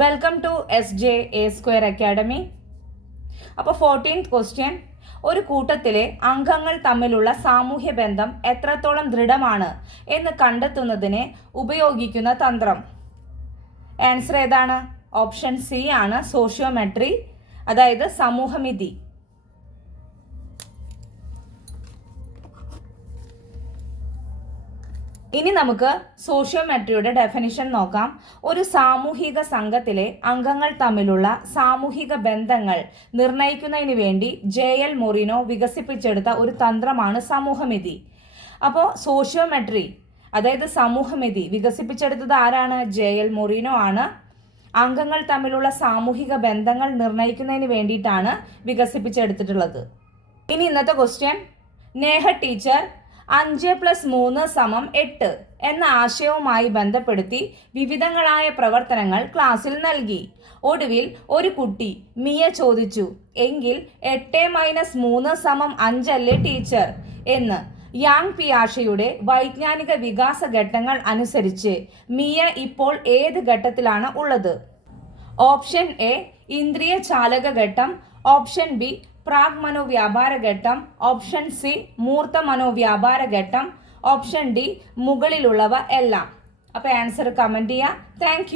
Welcome to SJ_A² academy. അപ്പോൾ 14th question, ഒരു കൂട്ടത്തിലെ അംഗങ്ങൾ തമ്മിലുള്ള സാമൂഹ്യ ബന്ധം എത്രത്തോളം ദൃഢമാണ് എന്ന് കണ്ടെത്തുന്നതിന് ഉപയോഗിക്കുന്ന തന്ത്രം. ആൻസർ ഏതാണ്? ഓപ്ഷൻ സി ആണ്, സോഷ്യോമെട്രി, അതായത് സമൂഹമിതി. ഇനി നമുക്ക് സോഷ്യോമെട്രിയുടെ ഡെഫിനിഷൻ നോക്കാം. ഒരു സാമൂഹിക സംഘത്തിലെ അംഗങ്ങൾ തമ്മിലുള്ള സാമൂഹിക ബന്ധങ്ങൾ നിർണ്ണയിക്കുന്നതിന് വേണ്ടി JL മൊറീനോ വികസിപ്പിച്ചെടുത്ത ഒരു തന്ത്രമാണ് സമൂഹമിതി. അപ്പോൾ സോഷ്യോമെട്രി, അതായത് സമൂഹമിതി വികസിപ്പിച്ചെടുത്തത് ആരാണ്? JL മൊറീനോ ആണ്. അംഗങ്ങൾ തമ്മിലുള്ള സാമൂഹിക ബന്ധങ്ങൾ നിർണ്ണയിക്കുന്നതിന് വേണ്ടിയിട്ടാണ് വികസിപ്പിച്ചെടുത്തിട്ടുള്ളത്. ഇനി ഇന്നത്തെ ക്വസ്റ്റ്യൻ, നേഹ ടീച്ചർ 5+3=8 എന്ന ആശയവുമായി ബന്ധപ്പെടുത്തി വിവിധങ്ങളായ പ്രവർത്തനങ്ങൾ ക്ലാസ്സിൽ നൽകി. ഒടുവിൽ ഒരു കുട്ടി മിയ ചോദിച്ചു, എങ്കിൽ 8-3 അല്ലേ ടീച്ചർ എന്ന്. യാങ് പിയാഷയുടെ വൈജ്ഞാനിക വികാസ ഘട്ടങ്ങൾ അനുസരിച്ച് മിയ ഇപ്പോൾ ഏത് ഘട്ടത്തിലാണ് ഉള്ളത്? ഓപ്ഷൻ എ ഇന്ദ്രിയ ചാലക ഘട്ടം, ഓപ്ഷൻ ബി പ്രാഗ് മനോവ്യാപാര ഘട്ടം, ഓപ്ഷൻ സി മൂർത്ത മനോവ്യാപാര ഘട്ടം, ഓപ്ഷൻ ഡി മുകളിലുള്ളവ എല്ലാം. അപ്പോൾ ആൻസർ കമൻറ്റ് ചെയ്യാം. താങ്ക്